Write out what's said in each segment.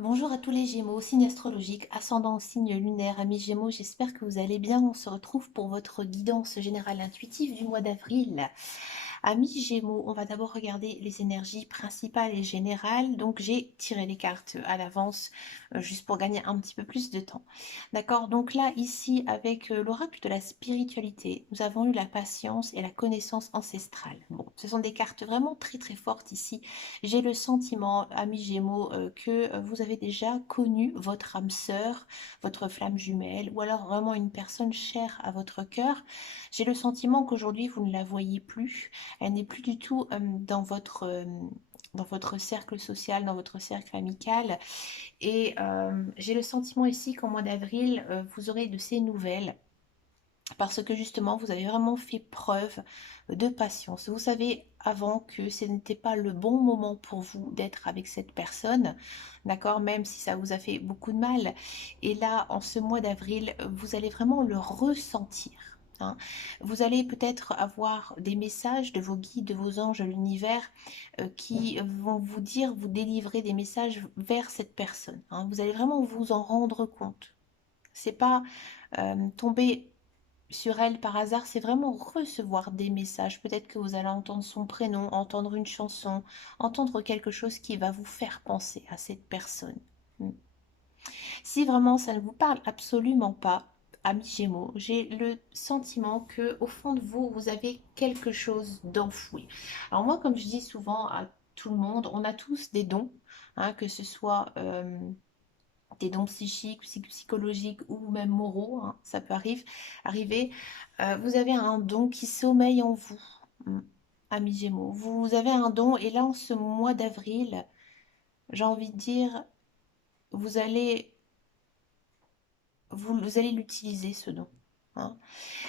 Bonjour à tous les Gémeaux, signe astrologique, ascendant au signe lunaire, amis Gémeaux, j'espère que vous allez bien. On se retrouve pour votre guidance générale intuitive du mois d'avril. Amis Gémeaux, on va d'abord regarder les énergies principales et générales. Donc j'ai tiré les cartes à l'avance juste pour gagner un petit peu plus de temps. D'accord, donc là ici avec l'oracle de la spiritualité, nous avons eu la patience et la connaissance ancestrale. Bon, ce sont des cartes vraiment très très fortes ici. J'ai le sentiment, amis Gémeaux, que vous avez déjà connu votre âme sœur, votre flamme jumelle, ou alors vraiment une personne chère à votre cœur. J'ai le sentiment qu'aujourd'hui, vous ne la voyez plus. Elle n'est plus du tout dans votre cercle social, dans votre cercle amical. Et j'ai le sentiment ici qu'en mois d'avril, vous aurez de ces nouvelles parce que justement, vous avez vraiment fait preuve de patience. Vous savez avant que ce n'était pas le bon moment pour vous d'être avec cette personne, d'accord, même si ça vous a fait beaucoup de mal. Et là, en ce mois d'avril, vous allez vraiment le ressentir. Hein. Vous allez peut-être avoir des messages de vos guides, de vos anges, de l'univers, qui vont vous dire, vous délivrer des messages vers cette personne. Hein. Vous allez vraiment vous en rendre compte. C'est pas tomber sur elle par hasard, c'est vraiment recevoir des messages. Peut-être que vous allez entendre son prénom, entendre une chanson, entendre quelque chose qui va vous faire penser à cette personne. Mm. Si vraiment ça ne vous parle absolument pas, amis Gémeaux, j'ai le sentiment que au fond de vous, vous avez quelque chose d'enfoui. Alors moi, comme je dis souvent à tout le monde, on a tous des dons, hein, que ce soit des dons psychiques, psychologiques ou même moraux, hein, ça peut arriver. Vous avez un don qui sommeille en vous, amis Gémeaux. Vous avez un don et là, en ce mois d'avril, j'ai envie de dire, vous allez, vous allez l'utiliser, ce don. Hein.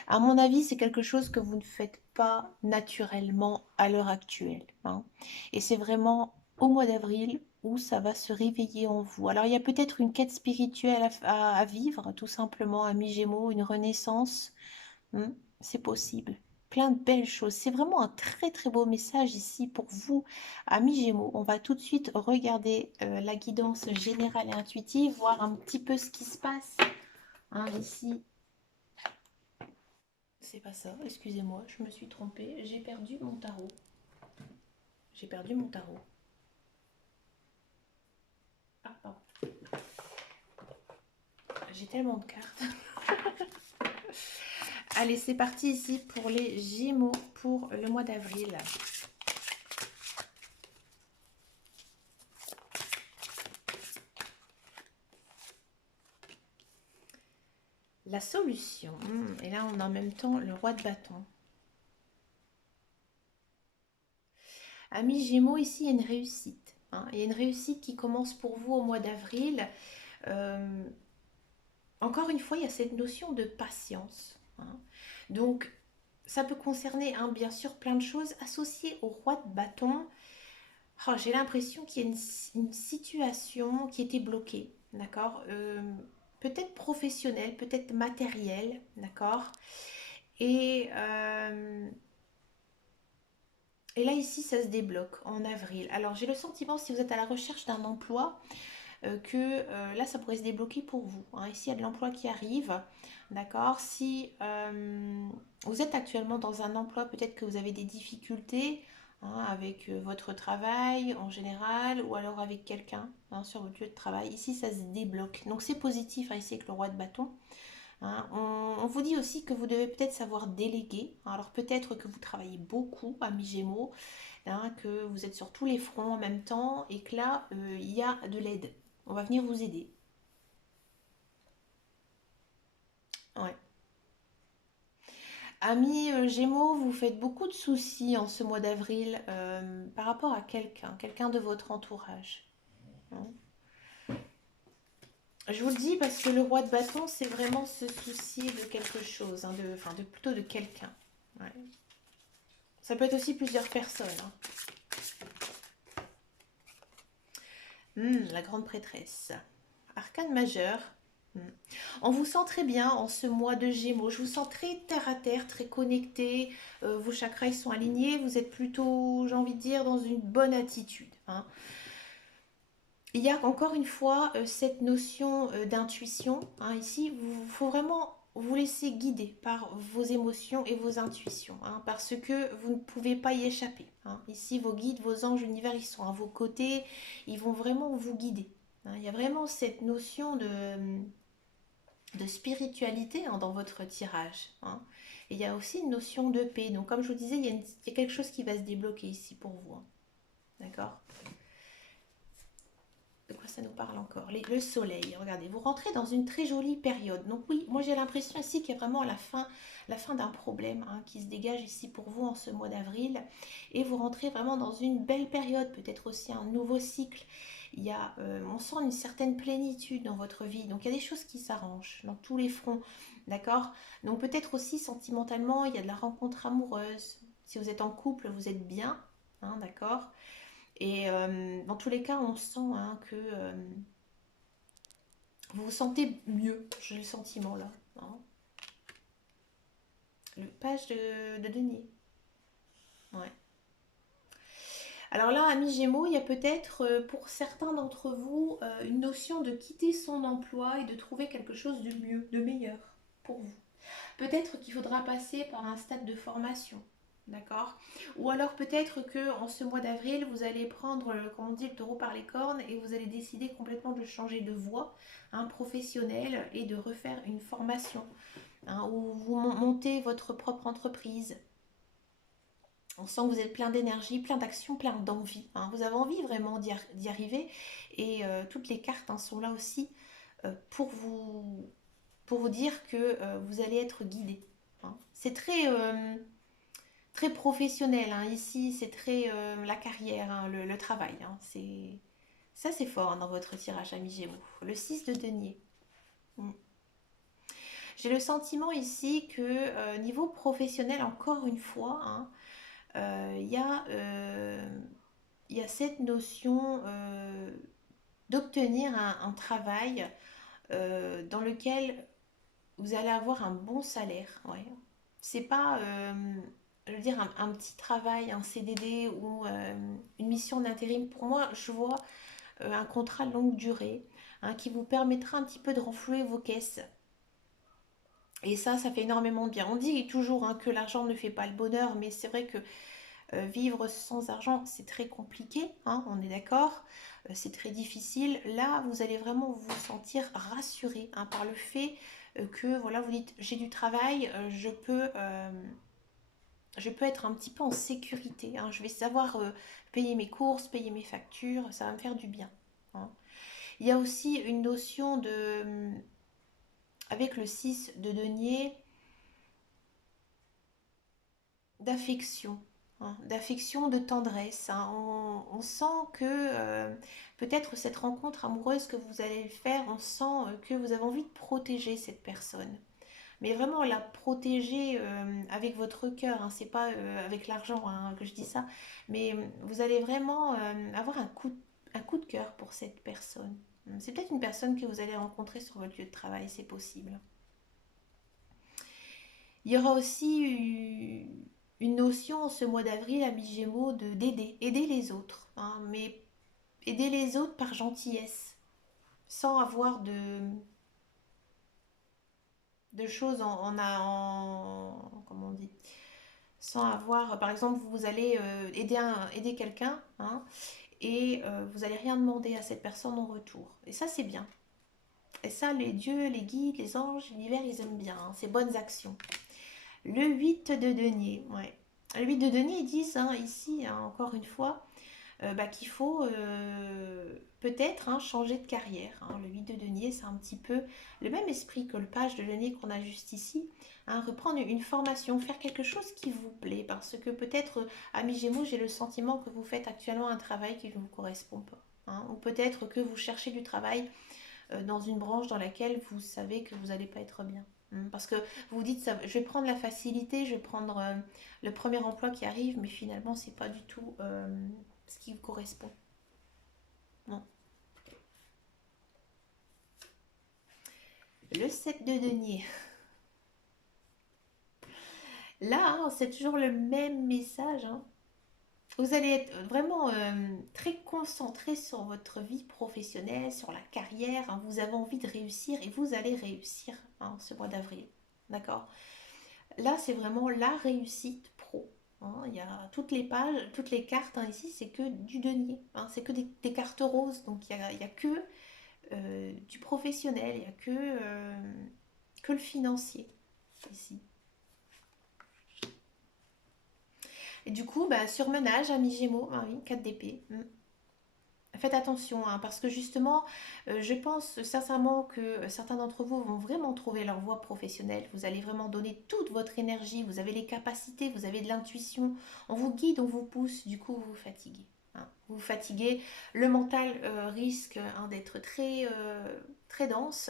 À mon avis, c'est quelque chose que vous ne faites pas naturellement à l'heure actuelle. Hein. Et c'est vraiment au mois d'avril où ça va se réveiller en vous. Alors, il y a peut-être une quête spirituelle à vivre, tout simplement, amis Gémeaux, une renaissance. C'est possible. Plein de belles choses. C'est vraiment un très très beau message ici pour vous, amis Gémeaux. On va tout de suite regarder la guidance générale et intuitive, voir un petit peu ce qui se passe. Hein, ici, c'est pas ça, excusez-moi, je me suis trompée. J'ai perdu mon tarot. J'ai perdu mon tarot. Ah, pardon. J'ai tellement de cartes. Allez, c'est parti ici pour les Gémeaux pour le mois d'avril. La solution. Et là, on a en même temps le roi de bâton. Amis Gémeaux, ici, il y a une réussite. Hein. Il y a une réussite qui commence pour vous au mois d'avril. Euh, Encore une fois, il y a cette notion de patience. Hein. Donc, ça peut concerner, hein, bien sûr, plein de choses associées au roi de bâton. Oh, j'ai l'impression qu'il y a une situation qui était bloquée, d'accord. Peut-être professionnelle, peut-être matérielle, d'accord. Et, euh, et là, ici, ça se débloque en avril. Alors, j'ai le sentiment, si vous êtes à la recherche d'un emploi, que là, ça pourrait se débloquer pour vous. Hein. Ici, il y a de l'emploi qui arrive, d'accord. Si vous êtes actuellement dans un emploi, peut-être que vous avez des difficultés, hein, avec votre travail en général, ou alors avec quelqu'un, hein, sur votre lieu de travail. Ici, ça se débloque. Donc, c'est positif, hein, ici, avec le roi de bâton. Hein. On vous dit aussi que vous devez peut-être savoir déléguer. Alors, peut-être que vous travaillez beaucoup, amis Gémeaux, hein, que vous êtes sur tous les fronts en même temps et que là, il y a de l'aide. On va venir vous aider. Ouais. Amis Gémeaux, vous faites beaucoup de soucis en ce mois d'avril par rapport à quelqu'un de votre entourage. Hein. Je vous le dis parce que le roi de bâton, c'est vraiment se soucier de quelque chose, hein, enfin, plutôt de quelqu'un. Ouais. Ça peut être aussi plusieurs personnes. Hein. La grande prêtresse. Arcane majeur. Hmm. On vous sent très bien en ce mois de Gémeaux. Je vous sens très terre à terre, très connecté. Vos chakras ils sont alignés. Vous êtes plutôt, j'ai envie de dire, dans une bonne attitude. Hein. Il y a encore une fois cette notion d'intuition, hein. Ici, il faut vraiment vous laisser guider par vos émotions et vos intuitions, hein, parce que vous ne pouvez pas y échapper, hein. Ici, vos guides, vos anges, l'univers, ils sont à vos côtés, ils vont vraiment vous guider, hein. Il y a vraiment cette notion de spiritualité, hein, dans votre tirage, hein. Et il y a aussi une notion de paix. Donc, comme je vous disais, il y a quelque chose qui va se débloquer ici pour vous, hein. D'accord? De quoi ça nous parle encore? Le soleil, regardez, vous rentrez dans une très jolie période. Donc oui, moi j'ai l'impression ici qu'il y a vraiment la fin d'un problème, hein, qui se dégage ici pour vous en ce mois d'avril. Et vous rentrez vraiment dans une belle période, peut-être aussi un nouveau cycle. On sent une certaine plénitude dans votre vie. Donc il y a des choses qui s'arrangent dans tous les fronts. D'accord? Donc peut-être aussi sentimentalement, il y a de la rencontre amoureuse. Si vous êtes en couple, vous êtes bien, hein, d'accord? Et dans tous les cas, on sent, hein, que vous vous sentez mieux. J'ai le sentiment là, hein. Le page de denier. Ouais. Alors là, amis Gémeaux, il y a peut-être pour certains d'entre vous une notion de quitter son emploi et de trouver quelque chose de mieux, de meilleur pour vous. Peut-être qu'il faudra passer par un stade de formation. D'accord? Ou alors peut-être que en ce mois d'avril, vous allez prendre, comme on dit, le taureau par les cornes et vous allez décider complètement de changer de voie, hein, professionnelle, et de refaire une formation, hein, où vous montez votre propre entreprise. On sent que vous êtes plein d'énergie, plein d'action, plein d'envie, hein. Vous avez envie vraiment d'y arriver et toutes les cartes, hein, sont là aussi pour vous dire que vous allez être guidé, hein. C'est très professionnel, hein. Ici, c'est très la carrière, hein, le travail, hein. Ça, c'est fort, hein, dans votre tirage, ami Gémeaux. Le 6 de denier. Mm. J'ai le sentiment ici que niveau professionnel, encore une fois, hein, il y a cette notion d'obtenir un travail dans lequel vous allez avoir un bon salaire. Ouais. C'est pas, je veux dire, un petit travail, un CDD ou une mission d'intérim. Pour moi, je vois un contrat longue durée, hein, qui vous permettra un petit peu de renflouer vos caisses. Et ça fait énormément de bien. On dit toujours, hein, que l'argent ne fait pas le bonheur, mais c'est vrai que vivre sans argent, c'est très compliqué, hein, on est d'accord. C'est très difficile. Là, vous allez vraiment vous sentir rassuré, hein, par le fait que voilà, vous dites j'ai du travail, je peux être un petit peu en sécurité, hein. Je vais savoir payer mes courses, payer mes factures, ça va me faire du bien, hein. Il y a aussi une notion avec le 6 de denier, d'affection, hein, d'affection, de tendresse, hein. On sent que peut-être cette rencontre amoureuse que vous allez faire, on sent que vous avez envie de protéger cette personne. Mais vraiment la protéger avec votre cœur, hein. C'est pas avec l'argent, hein, que je dis ça, mais vous allez vraiment avoir un coup de cœur pour cette personne. C'est peut-être une personne que vous allez rencontrer sur votre lieu de travail, c'est possible. Il y aura aussi une notion ce mois d'avril à mi-gémeaux de aider les autres, hein, mais aider les autres par gentillesse, sans avoir de choses comment on dit, sans avoir, par exemple, vous allez aider quelqu'un, hein, et vous allez rien demander à cette personne en retour. Et ça, c'est bien. Et ça, les dieux, les guides, les anges, l'univers, ils aiment bien, hein, ces bonnes actions. Le 8 de denier, ouais. Le 8 de denier, ils disent, hein, ici, hein, encore une fois, qu'il faut peut-être, hein, changer de carrière, hein. Le 8 de denier, c'est un petit peu le même esprit que le page de denier qu'on a juste ici, hein. Reprendre une formation, faire quelque chose qui vous plaît, parce que peut-être, ami Gémeaux, j'ai le sentiment que vous faites actuellement un travail qui ne vous correspond pas, hein. Ou peut-être que vous cherchez du travail dans une branche dans laquelle vous savez que vous n'allez pas être bien. Parce que vous vous dites, ça, je vais prendre la facilité, je vais prendre le premier emploi qui arrive, mais finalement, c'est pas du tout ce qui vous correspond. Non. Le 7 de denier. Là, hein, c'est toujours le même message, hein. Vous allez être vraiment très concentré sur votre vie professionnelle, sur la carrière, hein. Vous avez envie de réussir et vous allez réussir, hein, ce mois d'avril. D'accord? Là, c'est vraiment la réussite pro, hein. Il y a toutes les pages, toutes les cartes, hein, ici, c'est que du denier, hein. C'est que des cartes roses. Donc, il y a que du professionnel, il n'y a que le financier ici. Et du coup, bah, surmenage, ami Gémeaux, ah oui, 4 d'épée. Faites attention, hein, parce que justement, je pense sincèrement que certains d'entre vous vont vraiment trouver leur voie professionnelle. Vous allez vraiment donner toute votre énergie, vous avez les capacités, vous avez de l'intuition. On vous guide, on vous pousse, du coup vous vous fatiguez, hein. Vous vous fatiguez, le mental risque, hein, d'être très dense.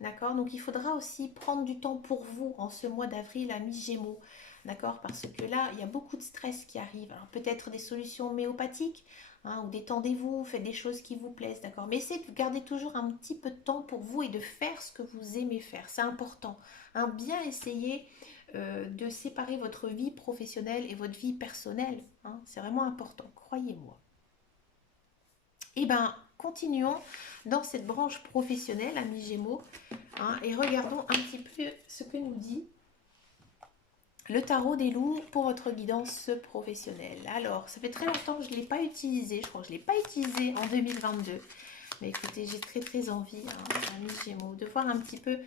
D'accord? Donc il faudra aussi prendre du temps pour vous en ce mois d'avril à mi-gémeaux. D'accord? Parce que là, il y a beaucoup de stress qui arrive. Alors peut-être des solutions homéopathiques, hein, ou détendez-vous, faites des choses qui vous plaisent. D'accord? Mais essayez de garder toujours un petit peu de temps pour vous et de faire ce que vous aimez faire. C'est important, hein. Bien essayer de séparer votre vie professionnelle et votre vie personnelle, hein. C'est vraiment important, croyez-moi. Eh bien, continuons dans cette branche professionnelle, amis Gémeaux, hein, et regardons un petit peu ce que nous dit le tarot des loups pour votre guidance professionnelle. Alors, ça fait très longtemps que je ne l'ai pas utilisé, je crois que je ne l'ai pas utilisé en 2022. Mais écoutez, j'ai très envie, hein, amis Gémeaux, de voir un petit peu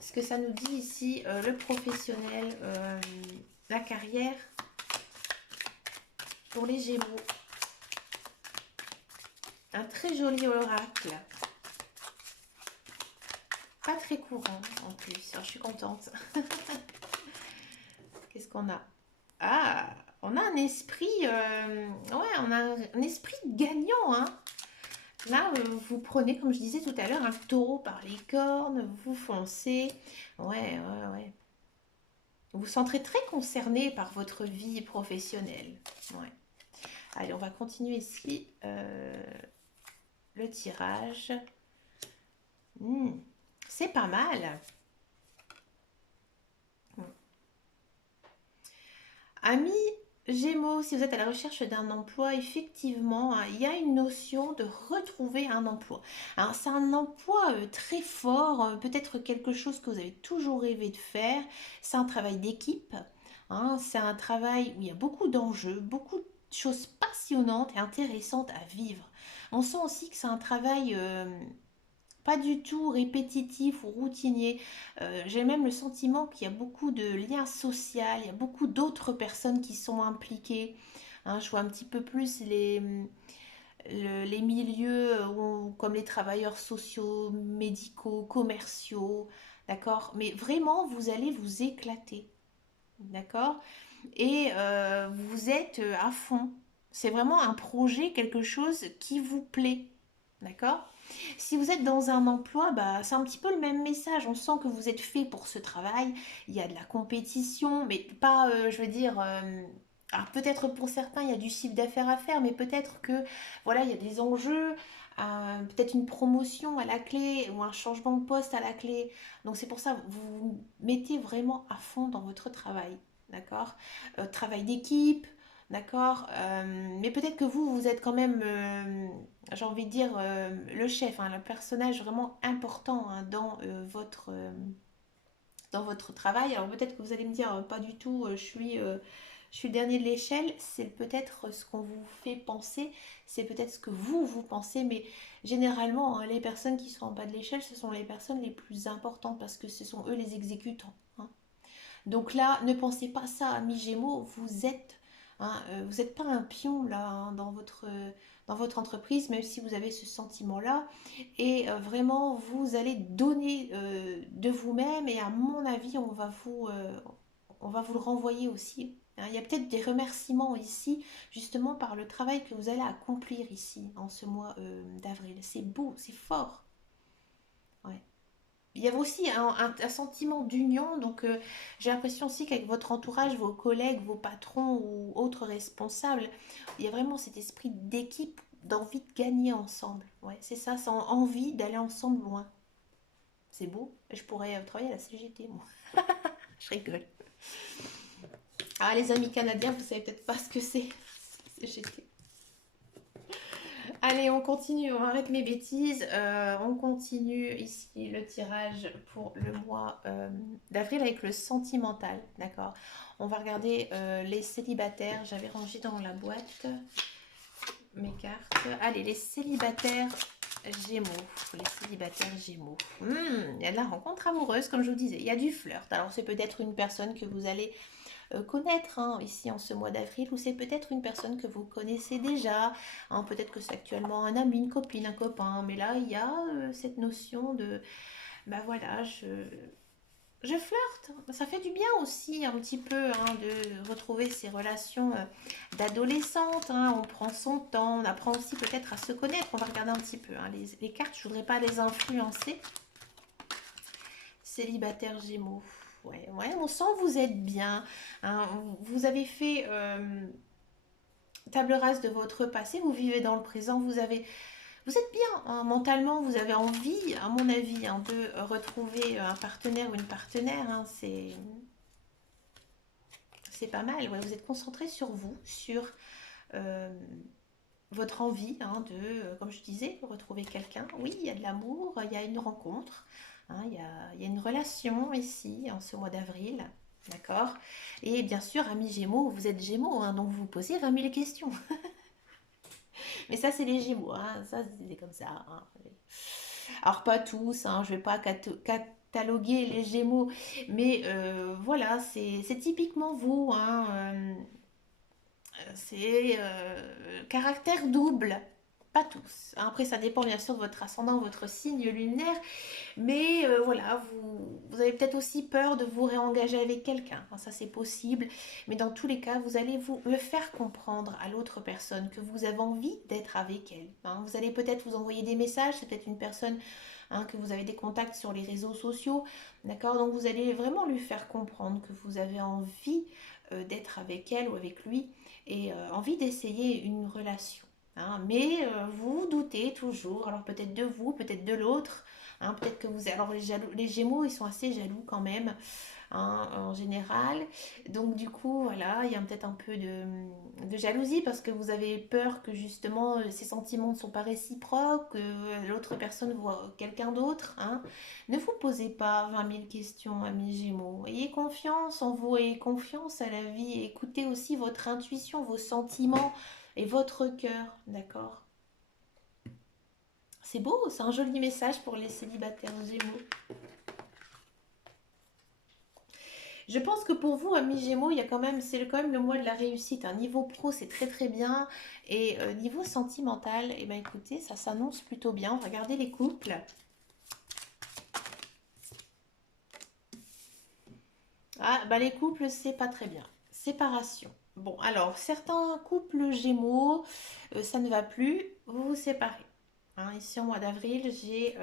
ce que ça nous dit ici, le professionnel, la carrière pour les Gémeaux. Un très joli oracle. Pas très courant en plus, alors, je suis contente. Qu'est-ce qu'on a? Ah, on a un esprit, ouais, on a un esprit gagnant, hein. Là, vous prenez, comme je disais tout à l'heure, un taureau par les cornes, vous foncez. Ouais. Vous vous sentirez très concerné par votre vie professionnelle. Ouais. Allez, on va continuer ici le tirage. C'est pas mal. Amis Gémeaux, si vous êtes à la recherche d'un emploi, effectivement, hein, il y a une notion de retrouver un emploi. Alors, c'est un emploi très fort, peut-être quelque chose que vous avez toujours rêvé de faire. C'est un travail d'équipe, hein, c'est un travail où il y a beaucoup d'enjeux, beaucoup de choses passionnantes et intéressantes à vivre. On sent aussi que c'est un travail pas du tout répétitif ou routinier. J'ai même le sentiment qu'il y a beaucoup de liens sociaux, il y a beaucoup d'autres personnes qui sont impliquées, hein. Je vois un petit peu plus les milieux comme les travailleurs sociaux, médicaux, commerciaux, d'accord? Mais vraiment, vous allez vous éclater, d'accord? Et vous êtes à fond. C'est vraiment un projet, quelque chose qui vous plaît, d'accord? Si vous êtes dans un emploi, bah, c'est un petit peu le même message. On sent que vous êtes fait pour ce travail. Il y a de la compétition, mais pas, je veux dire, alors peut-être pour certains, il y a du chiffre d'affaires à faire, mais peut-être que, voilà, il y a des enjeux, peut-être une promotion à la clé ou un changement de poste à la clé. Donc c'est pour ça, vous vous mettez vraiment à fond dans votre travail, d'accord? Travail d'équipe. D'accord. Mais peut-être que vous êtes quand même, j'ai envie de dire, le chef, hein, le personnage vraiment important, hein, dans votre travail. Alors peut-être que vous allez me dire, pas du tout, je suis le dernier de l'échelle. C'est peut-être ce qu'on vous fait penser, c'est peut-être ce que vous pensez, mais généralement, hein, les personnes qui sont en bas de l'échelle, ce sont les personnes les plus importantes parce que ce sont eux les exécutants, hein. Donc là, ne pensez pas ça, amis Gémeaux, vous êtes, hein, vous n'êtes pas un pion là, hein, dans votre entreprise, même si vous avez ce sentiment-là. Et vraiment, vous allez donner de vous-même et à mon avis, on va vous le renvoyer aussi, hein. Il y a peut-être des remerciements ici, justement par le travail que vous allez accomplir ici, en ce mois d'avril. C'est beau, c'est fort. Ouais. Il y a aussi un sentiment d'union, donc j'ai l'impression aussi qu'avec votre entourage, vos collègues, vos patrons ou autres responsables, il y a vraiment cet esprit d'équipe, d'envie de gagner ensemble. Ouais, c'est ça, c'est envie d'aller ensemble loin. C'est beau. Je pourrais travailler à la CGT, moi. Je rigole. Ah, les amis canadiens, vous savez peut-être pas ce que c'est. CGT. Allez, on continue, on arrête mes bêtises. On continue ici le tirage pour le mois d'avril avec le sentimental, d'accord? On va regarder les célibataires. J'avais rangé dans la boîte mes cartes. Allez, les célibataires Gémeaux. Les célibataires Gémeaux. Il y a de la rencontre amoureuse, comme je vous disais. Il y a du flirt. Alors, c'est peut-être une personne que vous allez connaître hein, ici en ce mois d'avril, ou c'est peut-être une personne que vous connaissez déjà, hein, peut-être que c'est actuellement un ami, une copine, un copain, mais là il y a cette notion de, bah voilà, je flirte, ça fait du bien aussi un petit peu hein, de retrouver ces relations d'adolescente, hein, on prend son temps, on apprend aussi peut-être à se connaître, on va regarder un petit peu, hein, les cartes, je voudrais pas les influencer. Célibataire Gémeaux. Ouais, ouais, on sent que vous êtes bien. Hein. Vous avez fait table rase de votre passé, vous vivez dans le présent, vous êtes bien. Hein. Mentalement, vous avez envie, à mon avis, hein, de retrouver un partenaire ou une partenaire. Hein. C'est pas mal. Ouais, vous êtes concentré sur vous, sur euh, votre envie hein, de, comme je disais, retrouver quelqu'un. Oui, il y a de l'amour, il y a une rencontre, hein, il y a une relation ici en ce mois d'avril. D'accord. Et bien sûr, amis Gémeaux, vous êtes Gémeaux, hein, donc vous vous posez 20 000 questions. Mais ça, c'est les Gémeaux, hein, ça, c'est comme ça. Hein. Alors, pas tous, hein, je ne vais pas cataloguer les Gémeaux, mais voilà, c'est typiquement vous. Hein, c'est caractère double. Pas tous. Après, ça dépend bien sûr de votre ascendant, votre signe lunaire. Mais voilà, vous avez peut-être aussi peur de vous réengager avec quelqu'un. Enfin, ça, c'est possible. Mais dans tous les cas, vous allez vous le faire comprendre à l'autre personne que vous avez envie d'être avec elle. Hein. Vous allez peut-être vous envoyer des messages. C'est peut-être une personne hein, que vous avez des contacts sur les réseaux sociaux. D'accord. Donc, vous allez vraiment lui faire comprendre que vous avez envie d'être avec elle ou avec lui et envie d'essayer une relation. Hein. Mais vous vous doutez toujours, alors peut-être de vous, peut-être de l'autre, hein, peut-être que vous... Alors les Gémeaux, ils sont assez jaloux quand même, hein, en général. Donc du coup, voilà, il y a peut-être un peu de jalousie parce que vous avez peur que justement ces sentiments ne sont pas réciproques, que l'autre personne voit quelqu'un d'autre. Hein. Ne vous posez pas 20 000 questions, amis Gémeaux. Ayez confiance en vous, ayez confiance à la vie. Écoutez aussi votre intuition, vos sentiments et votre cœur, d'accord? C'est beau, c'est un joli message pour les célibataires Gémeaux. Je pense que pour vous, amis Gémeaux, il y a quand même, c'est quand même le mois de la réussite. Un niveau pro, c'est très très bien. Et niveau sentimental, eh ben écoutez, ça s'annonce plutôt bien. Regardez les couples. Ah, bah les couples, c'est pas très bien. Séparation. Bon, alors, certains couples Gémeaux, ça ne va plus. Vous vous séparez. Hein, ici, au mois d'avril, j'ai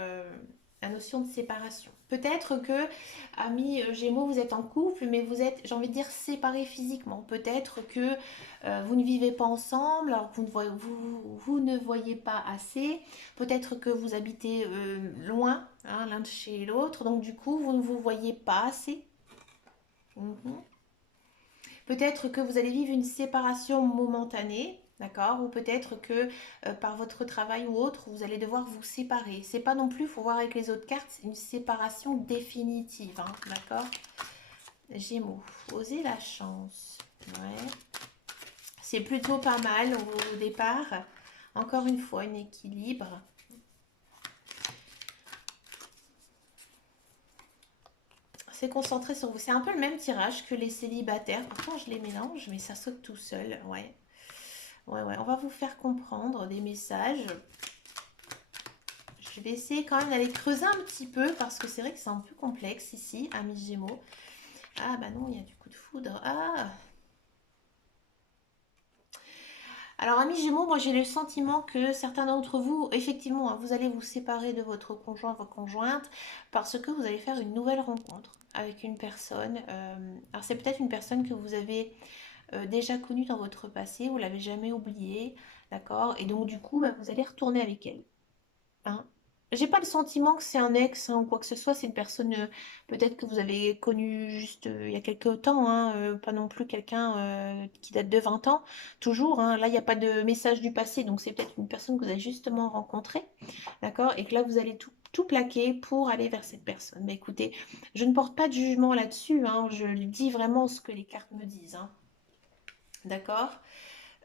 la notion de séparation. Peut-être que, amis Gémeaux, vous êtes en couple, mais vous êtes, j'ai envie de dire, séparés physiquement. Peut-être que vous ne vivez pas ensemble, alors que vous ne voyez pas assez. Peut-être que vous habitez loin, hein, l'un de chez l'autre, donc du coup, vous ne vous voyez pas assez. Mhm. Peut-être que vous allez vivre une séparation momentanée, d'accord? Ou peut-être que par votre travail ou autre, vous allez devoir vous séparer. C'est pas non plus, il faut voir avec les autres cartes, une séparation définitive, hein, d'accord? Gémeaux, osez la chance. Ouais. C'est plutôt pas mal au départ. Encore une fois, un équilibre. C'est concentré sur vous. C'est un peu le même tirage que les célibataires. Pourtant, je les mélange, mais ça saute tout seul. Ouais. Ouais, ouais. On va vous faire comprendre des messages. Je vais essayer quand même d'aller creuser un petit peu parce que c'est vrai que c'est un peu complexe ici, amis Gémeaux. Ah bah non, il y a du coup de foudre. Ah. Alors, amis Gémeaux, moi j'ai le sentiment que certains d'entre vous, effectivement, hein, vous allez vous séparer de votre conjoint, votre conjointe, parce que vous allez faire une nouvelle rencontre avec une personne. Alors, c'est peut-être une personne que vous avez déjà connue dans votre passé, vous l'avez jamais oubliée, d'accord? Et donc, du coup, bah, vous allez retourner avec elle. Hein. J'ai pas le sentiment que c'est un ex hein, ou quoi que ce soit. C'est une personne peut-être que vous avez connue juste il y a quelques temps, hein, pas non plus quelqu'un qui date de 20 ans, toujours. Hein. Là, il n'y a pas de message du passé, donc c'est peut-être une personne que vous avez justement rencontrée, d'accord? Et que là, vous allez tout plaquer pour aller vers cette personne. Mais écoutez, je ne porte pas de jugement là-dessus, hein, je dis vraiment ce que les cartes me disent, hein, d'accord?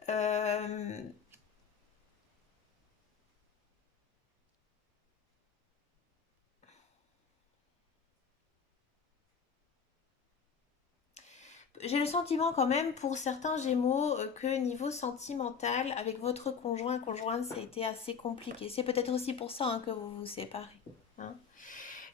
Euh, J'ai le sentiment quand même pour certains Gémeaux que niveau sentimental, avec votre conjoint, conjointe, ça a été assez compliqué. C'est peut-être aussi pour ça hein, que vous vous séparez. Hein.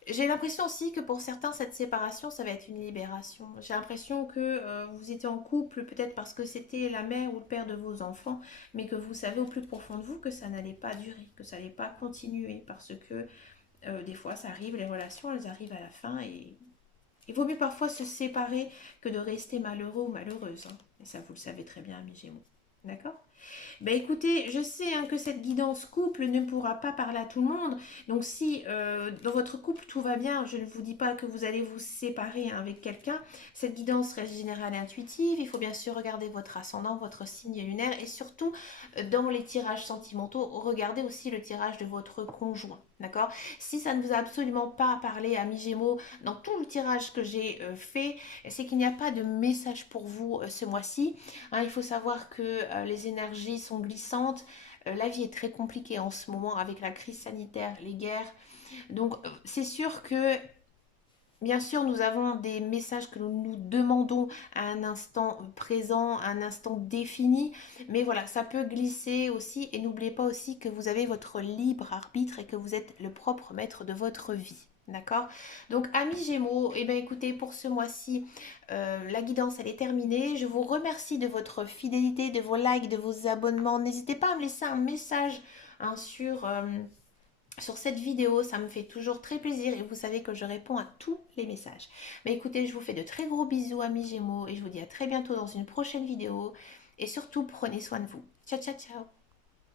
J'ai l'impression aussi que pour certains, cette séparation, ça va être une libération. J'ai l'impression que vous étiez en couple peut-être parce que c'était la mère ou le père de vos enfants, mais que vous savez au plus profond de vous que ça n'allait pas durer, que ça n'allait pas continuer, parce que des fois, ça arrive, les relations, elles arrivent à la fin et il vaut mieux parfois se séparer que de rester malheureux ou malheureuse. Hein. Et ça, vous le savez très bien, mes Gémeaux. D'accord. Ben écoutez, je sais hein, que cette guidance couple ne pourra pas parler à tout le monde. Donc si dans votre couple tout va bien, je ne vous dis pas que vous allez vous séparer hein, avec quelqu'un. Cette guidance reste générale et intuitive. Il faut bien sûr regarder votre ascendant, votre signe lunaire et surtout dans les tirages sentimentaux, regardez aussi le tirage de votre conjoint. D'accord. Si ça ne vous a absolument pas parlé, amis Gémeaux, dans tout le tirage que j'ai fait, c'est qu'il n'y a pas de message pour vous ce mois-ci. Hein, il faut savoir que les énergies sont glissantes. La vie est très compliquée en ce moment avec la crise sanitaire, les guerres. Donc c'est sûr que bien sûr nous avons des messages que nous nous demandons à un instant présent, à un instant défini. Mais voilà, ça peut glisser aussi. Et n'oubliez pas aussi que vous avez votre libre arbitre et que vous êtes le propre maître de votre vie. D'accord. Donc, amis Gémeaux, eh bien, écoutez, pour ce mois-ci, la guidance, elle est terminée. Je vous remercie de votre fidélité, de vos likes, de vos abonnements. N'hésitez pas à me laisser un message hein, sur cette vidéo. Ça me fait toujours très plaisir et vous savez que je réponds à tous les messages. Mais écoutez, je vous fais de très gros bisous, amis Gémeaux, et je vous dis à très bientôt dans une prochaine vidéo. Et surtout, prenez soin de vous. Ciao, ciao, ciao.